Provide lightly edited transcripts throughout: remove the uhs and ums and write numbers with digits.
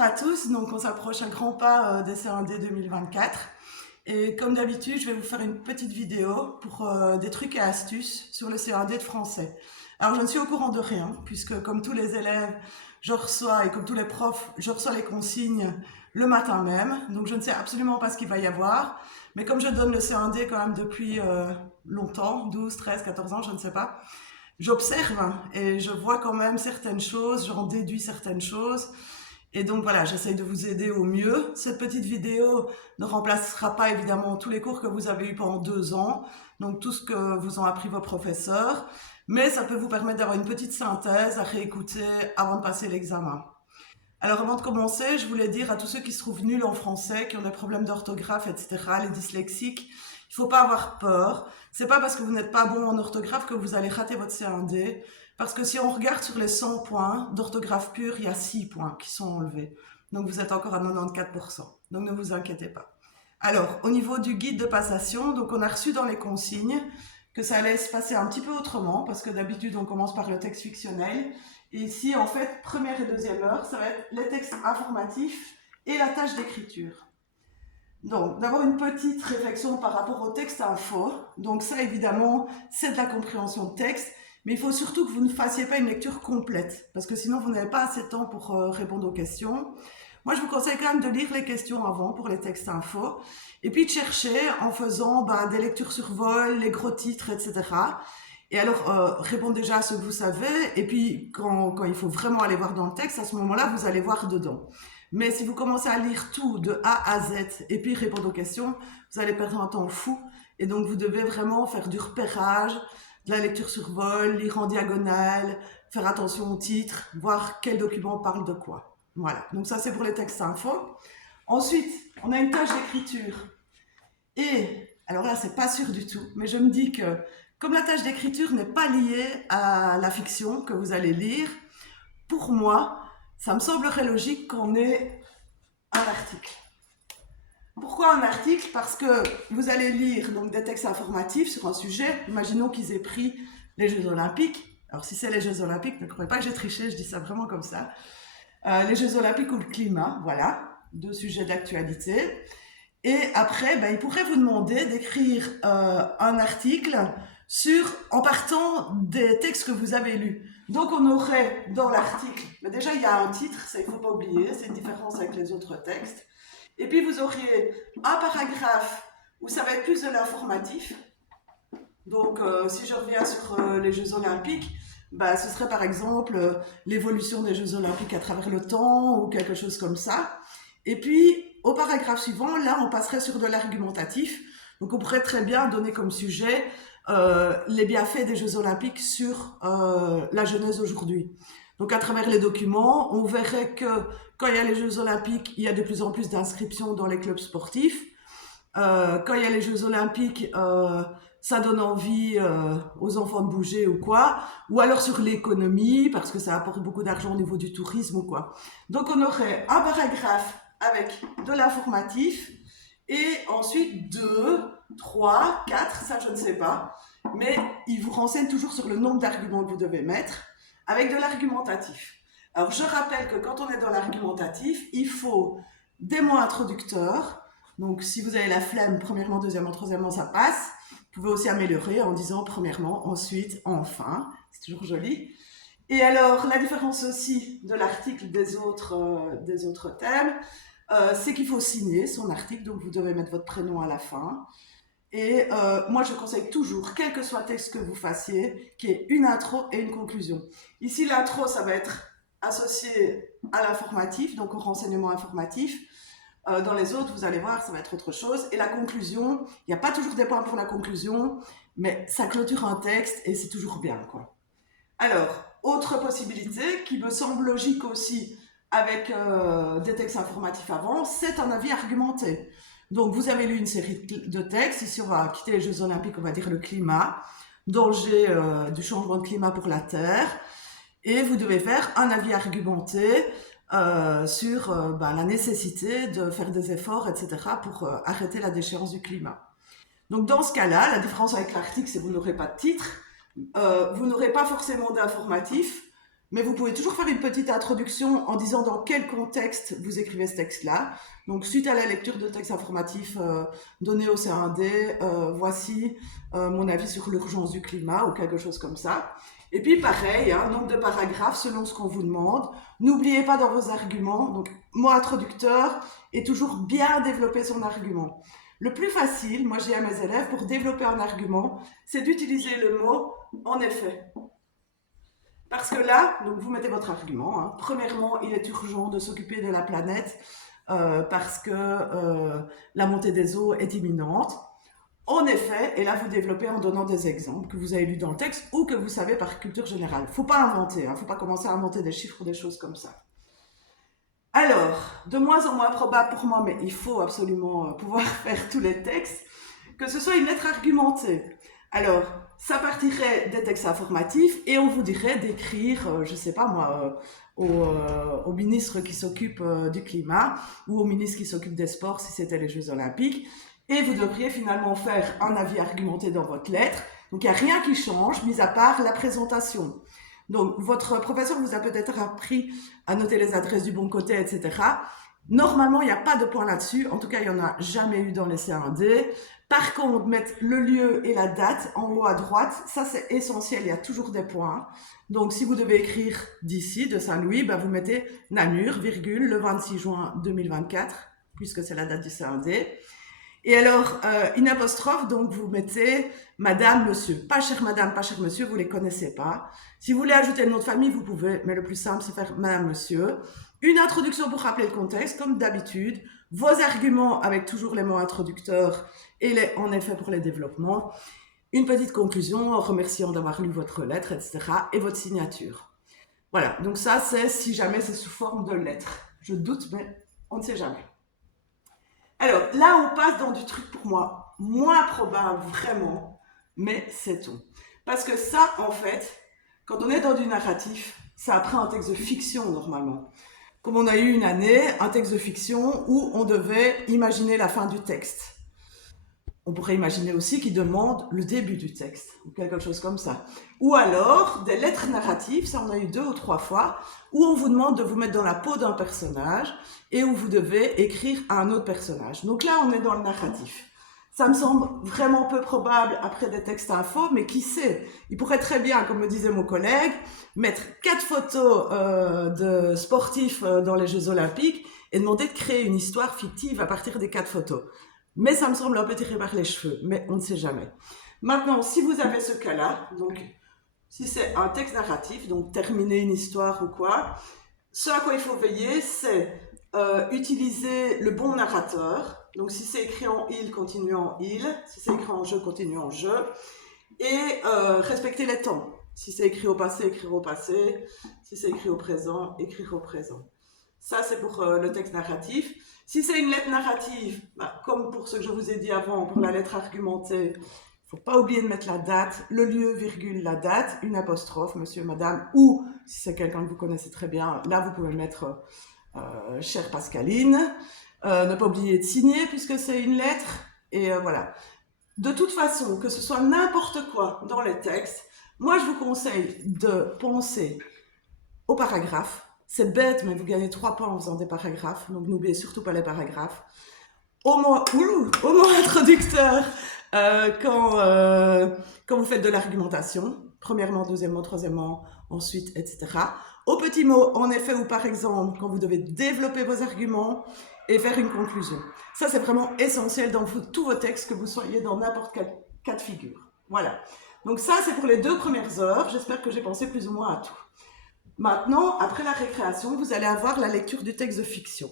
Bonjour à tous, donc on s'approche un grand pas des CE1D 2024 et comme d'habitude je vais vous faire une petite vidéo pour des trucs et astuces sur le CE1D de français. Alors je ne suis au courant de rien puisque comme tous les élèves je reçois et comme tous les profs je reçois les consignes le matin même, donc je ne sais absolument pas ce qu'il va y avoir, mais comme je donne le CE1D quand même depuis longtemps, 12, 13, 14 ans, je ne sais pas, j'observe et je vois quand même certaines choses, j'en déduis certaines choses. Et donc voilà, j'essaye de vous aider au mieux. Cette petite vidéo ne remplacera pas évidemment tous les cours que vous avez eu pendant 2 ans, donc tout ce que vous ont appris vos professeurs, mais ça peut vous permettre d'avoir une petite synthèse à réécouter avant de passer l'examen. Alors avant de commencer, je voulais dire à tous ceux qui se trouvent nuls en français, qui ont des problèmes d'orthographe, etc., les dyslexiques, il ne faut pas avoir peur. C'est pas parce que vous n'êtes pas bon en orthographe que vous allez rater votre CE1D. Parce que si on regarde sur les 100 points d'orthographe pure, il y a 6 points qui sont enlevés. Donc vous êtes encore à 94%. Donc ne vous inquiétez pas. Alors, au niveau du guide de passation, donc on a reçu dans les consignes que ça allait se passer un petit peu autrement, parce que d'habitude on commence par le texte fictionnel. Et ici, en fait, première et deuxième heure, ça va être les textes informatifs et la tâche d'écriture. Donc, d'avoir une petite réflexion par rapport au texte info. Donc ça, évidemment, c'est de la compréhension de texte, mais il faut surtout que vous ne fassiez pas une lecture complète, parce que sinon, vous n'avez pas assez de temps pour répondre aux questions. Moi, je vous conseille quand même de lire les questions avant pour les textes info, et puis de chercher en faisant des lectures sur vol, les gros titres, etc. Et alors, répondre déjà à ce que vous savez, et puis quand il faut vraiment aller voir dans le texte, à ce moment-là, vous allez voir dedans. Mais si vous commencez à lire tout de A à Z et puis répondre aux questions, vous allez perdre un temps fou. Et donc, vous devez vraiment faire du repérage, de la lecture sur vol, lire en diagonale, faire attention au titre, voir quel document parle de quoi. Voilà, donc ça c'est pour les textes info. Ensuite, on a une tâche d'écriture. Et, alors là, c'est pas sûr du tout, mais je me dis que comme la tâche d'écriture n'est pas liée à la fiction que vous allez lire, pour moi, ça me semblerait logique qu'on ait un article. Pourquoi un article? Parce que vous allez lire donc des textes informatifs sur un sujet. Imaginons qu'ils aient pris les Jeux Olympiques. Alors si c'est les Jeux Olympiques, ne croyez pas que j'ai triché, je dis ça vraiment comme ça. Les Jeux Olympiques ou le climat, voilà, 2 sujets d'actualité. Et après, il pourrait vous demander d'écrire un article en partant des textes que vous avez lus. Donc on aurait dans l'article, mais déjà il y a un titre, ça il ne faut pas oublier, c'est une différence avec les autres textes. Et puis vous auriez un paragraphe où ça va être plus de l'informatif. Donc si je reviens sur les Jeux Olympiques, ce serait par exemple l'évolution des Jeux Olympiques à travers le temps ou quelque chose comme ça. Et puis au paragraphe suivant, là on passerait sur de l'argumentatif. Donc on pourrait très bien donner comme sujet les bienfaits des Jeux Olympiques sur la jeunesse aujourd'hui. Donc à travers les documents, on verrait que quand il y a les Jeux Olympiques, il y a de plus en plus d'inscriptions dans les clubs sportifs. Quand il y a les Jeux Olympiques, ça donne envie aux enfants de bouger ou quoi. Ou alors sur l'économie, parce que ça apporte beaucoup d'argent au niveau du tourisme ou quoi. Donc on aurait un paragraphe avec de l'informatif, et ensuite 2, 3, 4, ça je ne sais pas, mais il vous renseigne toujours sur le nombre d'arguments que vous devez mettre, avec de l'argumentatif. Alors je rappelle que quand on est dans l'argumentatif, il faut des mots introducteurs. Donc si vous avez la flemme, premièrement, deuxièmement, troisièmement, ça passe. Vous pouvez aussi améliorer en disant premièrement, ensuite, enfin. C'est toujours joli. Et alors, la différence aussi de l'article des autres thèmes, c'est qu'il faut signer son article, donc vous devez mettre votre prénom à la fin. Et moi, je conseille toujours, quel que soit le texte que vous fassiez, qu'il y ait une intro et une conclusion. Ici, l'intro, ça va être associé à l'informatif, donc au renseignement informatif. Dans les autres, vous allez voir, ça va être autre chose. Et la conclusion, il n'y a pas toujours des points pour la conclusion, mais ça clôture un texte et c'est toujours bien, quoi. Alors, autre possibilité qui me semble logique aussi avec des textes informatifs avant, c'est un avis argumenté. Donc, vous avez lu une série de textes. Ici, on va quitter les Jeux Olympiques, on va dire le climat, danger du changement de climat pour la Terre. Et vous devez faire un avis argumenté sur la nécessité de faire des efforts, etc., pour arrêter la déchéance du climat. Donc, dans ce cas-là, la différence avec l'article, c'est que vous n'aurez pas de titre, vous n'aurez pas forcément d'informatif, Mais vous pouvez toujours faire une petite introduction en disant dans quel contexte vous écrivez ce texte-là. Donc, suite à la lecture de textes informatifs donnés au CA1D, voici mon avis sur l'urgence du climat ou quelque chose comme ça. Et puis, pareil, nombre de paragraphes selon ce qu'on vous demande. N'oubliez pas dans vos arguments, donc mot introducteur et toujours bien développer son argument. Le plus facile, moi je dis à mes élèves, pour développer un argument, c'est d'utiliser le mot « en effet ». Parce que là, donc vous mettez votre argument. Premièrement, il est urgent de s'occuper de la planète parce que la montée des eaux est imminente. En effet, et là vous développez en donnant des exemples que vous avez lus dans le texte ou que vous savez par culture générale. Faut pas inventer, faut pas commencer à inventer des chiffres ou des choses comme ça. Alors, de moins en moins probable pour moi, mais il faut absolument pouvoir faire tous les textes, que ce soit une lettre argumentée. Alors, ça partirait des textes informatifs et on vous dirait d'écrire, je sais pas moi, au ministre qui s'occupe du climat ou au ministre qui s'occupe des sports si c'était les Jeux Olympiques. Et vous devriez finalement faire un avis argumenté dans votre lettre. Donc, il n'y a rien qui change, mis à part la présentation. Donc, votre professeur vous a peut-être appris à noter les adresses du bon côté, etc. Normalement, il n'y a pas de point là-dessus. En tout cas, il n'y en a jamais eu dans les CA1D. Par contre, mettre le lieu et la date en haut à droite, ça c'est essentiel, il y a toujours des points. Donc, si vous devez écrire d'ici, de Saint-Louis, vous mettez Namur, virgule, le 26 juin 2024, puisque c'est la date du CA1D. Et alors, une apostrophe, donc vous mettez madame, monsieur. Pas cher madame, pas cher monsieur, vous les connaissez pas. Si vous voulez ajouter le nom de famille, vous pouvez, mais le plus simple, c'est faire madame, monsieur. Une introduction pour rappeler le contexte, comme d'habitude. Vos arguments avec toujours les mots introducteurs et les en effet pour les développements. Une petite conclusion en remerciant d'avoir lu votre lettre, etc. Et votre signature. Voilà, donc ça, c'est si jamais c'est sous forme de lettre. Je doute, mais on ne sait jamais. Alors, là, on passe dans du truc pour moi moins probable, vraiment, mais c'est tout. Parce que ça, en fait, quand on est dans du narratif, ça après un texte de fiction, normalement. Comme on a eu une année, un texte de fiction où on devait imaginer la fin du texte. On pourrait imaginer aussi qu'il demande le début du texte, ou quelque chose comme ça. Ou alors, des lettres narratives, ça on a eu 2 ou 3 fois, où on vous demande de vous mettre dans la peau d'un personnage, et où vous devez écrire à un autre personnage. Donc là, on est dans le narratif. Ça me semble vraiment peu probable après des textes info, mais qui sait? Il pourrait très bien, comme me disait mon collègue, mettre 4 photos de sportifs dans les Jeux Olympiques et demander de créer une histoire fictive à partir des 4 photos. Mais ça me semble un peu tiré par les cheveux, mais on ne sait jamais. Maintenant, si vous avez ce cas-là, donc si c'est un texte narratif, donc terminer une histoire ou quoi, ce à quoi il faut veiller, c'est utiliser le bon narrateur. Donc si c'est écrit en il, continue en il. Si c'est écrit en je, continue en je. Et respecter les temps. Si c'est écrit au passé, écrire au passé. Si c'est écrit au présent, écrire au présent. Ça, c'est pour le texte narratif. Si c'est une lettre narrative, comme pour ce que je vous ai dit avant, pour la lettre argumentée, il ne faut pas oublier de mettre la date, le lieu, virgule, la date, une apostrophe, monsieur, madame, ou si c'est quelqu'un que vous connaissez très bien, là, vous pouvez mettre chère Pascaline. Ne pas oublier de signer puisque c'est une lettre. Et voilà. De toute façon, que ce soit n'importe quoi dans les textes, moi, je vous conseille de penser au paragraphe. C'est bête, mais vous gagnez 3 points en faisant des paragraphes, donc n'oubliez surtout pas les paragraphes. Au mot introducteur, quand vous faites de l'argumentation, premièrement, deuxièmement, troisièmement, ensuite, etc. Au petit mot, en effet, ou par exemple, quand vous devez développer vos arguments et faire une conclusion. Ça, c'est vraiment essentiel dans tous vos textes, que vous soyez dans n'importe quel cas de figure. Voilà. Donc ça, c'est pour les 2 premières heures. J'espère que j'ai pensé plus ou moins à tout. Maintenant, après la récréation, vous allez avoir la lecture du texte de fiction.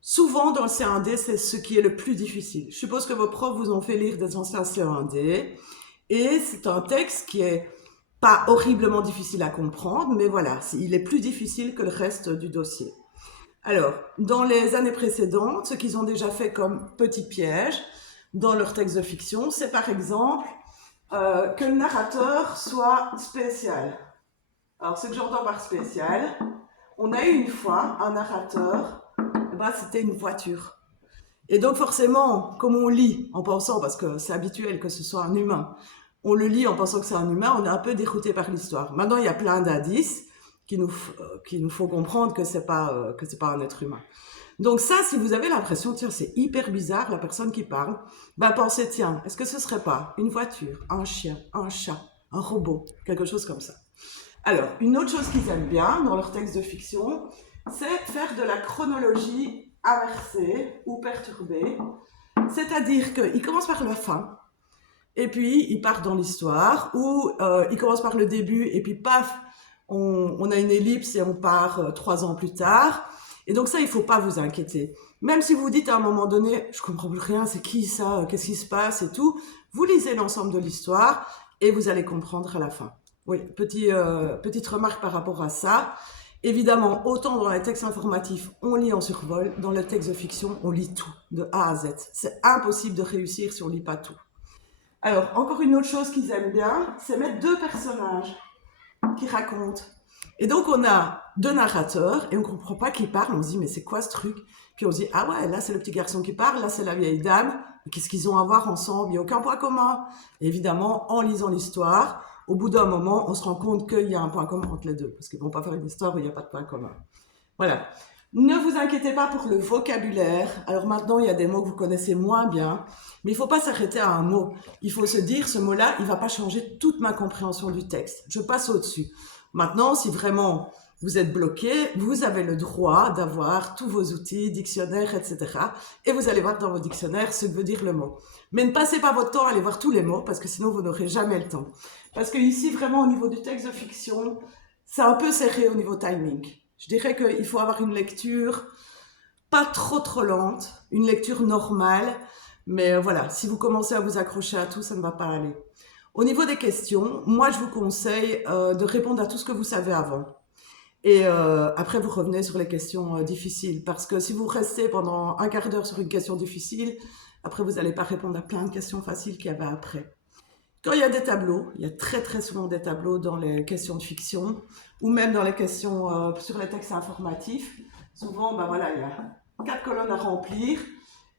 Souvent, dans le CA1D, c'est ce qui est le plus difficile. Je suppose que vos profs vous ont fait lire des anciens CA1D. Et c'est un texte qui est pas horriblement difficile à comprendre, mais voilà, il est plus difficile que le reste du dossier. Alors, dans les années précédentes, ce qu'ils ont déjà fait comme petit piège dans leur texte de fiction, c'est par exemple que le narrateur soit spécial. Alors, ce que j'entends par spécial, on a eu une fois un narrateur, c'était une voiture. Et donc forcément, comme on lit en pensant, parce que c'est habituel que ce soit un humain, on le lit en pensant que c'est un humain, on est un peu dérouté par l'histoire. Maintenant, il y a plein d'indices, qu'il nous faut comprendre que c'est pas un être humain. Donc ça, si vous avez l'impression, tiens, c'est hyper bizarre la personne qui parle, ben pensez, tiens, est-ce que ce serait pas une voiture, un chien, un chat, un robot, quelque chose comme ça. Alors, une autre chose qu'ils aiment bien dans leurs textes de fiction, c'est faire de la chronologie inversée ou perturbée. C'est-à-dire qu'ils commencent par la fin, et puis ils partent dans l'histoire, ou ils commencent par le début, et puis paf, on a une ellipse et on part 3 ans plus tard. Et donc ça, il ne faut pas vous inquiéter. Même si vous dites à un moment donné, je ne comprends plus rien, c'est qui ça, qu'est-ce qui se passe et tout, vous lisez l'ensemble de l'histoire et vous allez comprendre à la fin. Oui, petite remarque par rapport à ça. Évidemment, autant dans les textes informatifs, on lit en survol, dans le texte de fiction, on lit tout, de A à Z. C'est impossible de réussir si on ne lit pas tout. Alors, encore une autre chose qu'ils aiment bien, c'est mettre 2 personnages qui racontent. Et donc, on a 2 narrateurs et on ne comprend pas qui parlent. On se dit, mais c'est quoi ce truc? Puis on se dit, ah ouais, là, c'est le petit garçon qui parle, là, c'est la vieille dame. Qu'est-ce qu'ils ont à voir ensemble? Il n'y a aucun point commun. Et évidemment, en lisant l'histoire, au bout d'un moment, on se rend compte qu'il y a un point commun entre les deux. Parce qu'ils ne vont pas faire une histoire où il n'y a pas de point commun. Voilà. Ne vous inquiétez pas pour le vocabulaire. Alors maintenant, il y a des mots que vous connaissez moins bien. Mais il ne faut pas s'arrêter à un mot. Il faut se dire, ce mot-là, il ne va pas changer toute ma compréhension du texte. Je passe au-dessus. Maintenant, si vraiment vous êtes bloqué, vous avez le droit d'avoir tous vos outils, dictionnaires, etc. Et vous allez voir dans vos dictionnaires ce que veut dire le mot. Mais ne passez pas votre temps à aller voir tous les mots, parce que sinon vous n'aurez jamais le temps. Parce que ici, vraiment, au niveau du texte de fiction, c'est un peu serré au niveau timing. Je dirais qu'il faut avoir une lecture pas trop lente, une lecture normale. Mais voilà, si vous commencez à vous accrocher à tout, ça ne va pas aller. Au niveau des questions, moi je vous conseille de répondre à tout ce que vous savez avant. Et après vous revenez sur les questions difficiles. Parce que si vous restez pendant un quart d'heure sur une question difficile, après vous n'allez pas répondre à plein de questions faciles qu'il y avait après. Quand il y a des tableaux, il y a très souvent des tableaux dans les questions de fiction, ou même dans les questions sur les textes informatifs. Souvent, ben voilà, il y a 4 colonnes à remplir.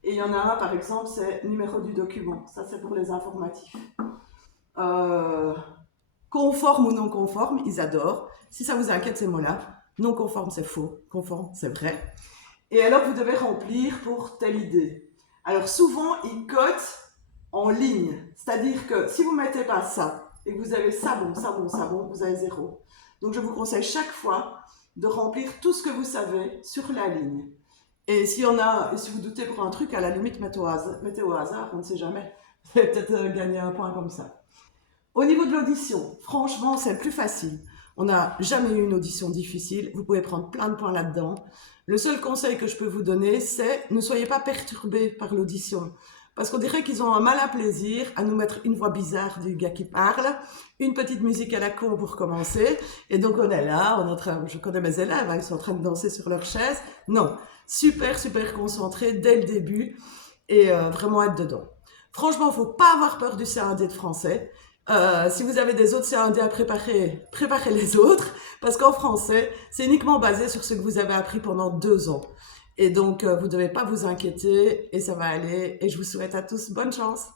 Et il y en a un, par exemple, c'est numéro du document. Ça, c'est pour les informatifs. Conforme ou non conforme, ils adorent. Si ça vous inquiète ces mots-là, non conforme c'est faux, conforme c'est vrai. Et alors vous devez remplir pour telle idée. Alors souvent ils cotent en ligne, c'est-à-dire que si vous ne mettez pas ça et que vous avez ça bon, vous avez 0. Donc je vous conseille chaque fois de remplir tout ce que vous savez sur la ligne. Et si vous doutez pour un truc, à la limite mettez au hasard, on ne sait jamais. Vous allez peut-être gagner un point comme ça. Au niveau de l'audition, franchement, c'est le plus facile. On n'a jamais eu une audition difficile. Vous pouvez prendre plein de points là-dedans. Le seul conseil que je peux vous donner, c'est ne soyez pas perturbés par l'audition. Parce qu'on dirait qu'ils ont un malin plaisir à nous mettre une voix bizarre du gars qui parle, une petite musique à la con pour commencer. Et donc on est là, je connais mes élèves, ils sont en train de danser sur leur chaise. Non, super concentré dès le début et vraiment être dedans. Franchement, il ne faut pas avoir peur du C1D de français. Si vous avez des autres C1D à préparer, préparez les autres, parce qu'en français, c'est uniquement basé sur ce que vous avez appris pendant 2 ans. Et donc, vous ne devez pas vous inquiéter, et ça va aller, et je vous souhaite à tous bonne chance.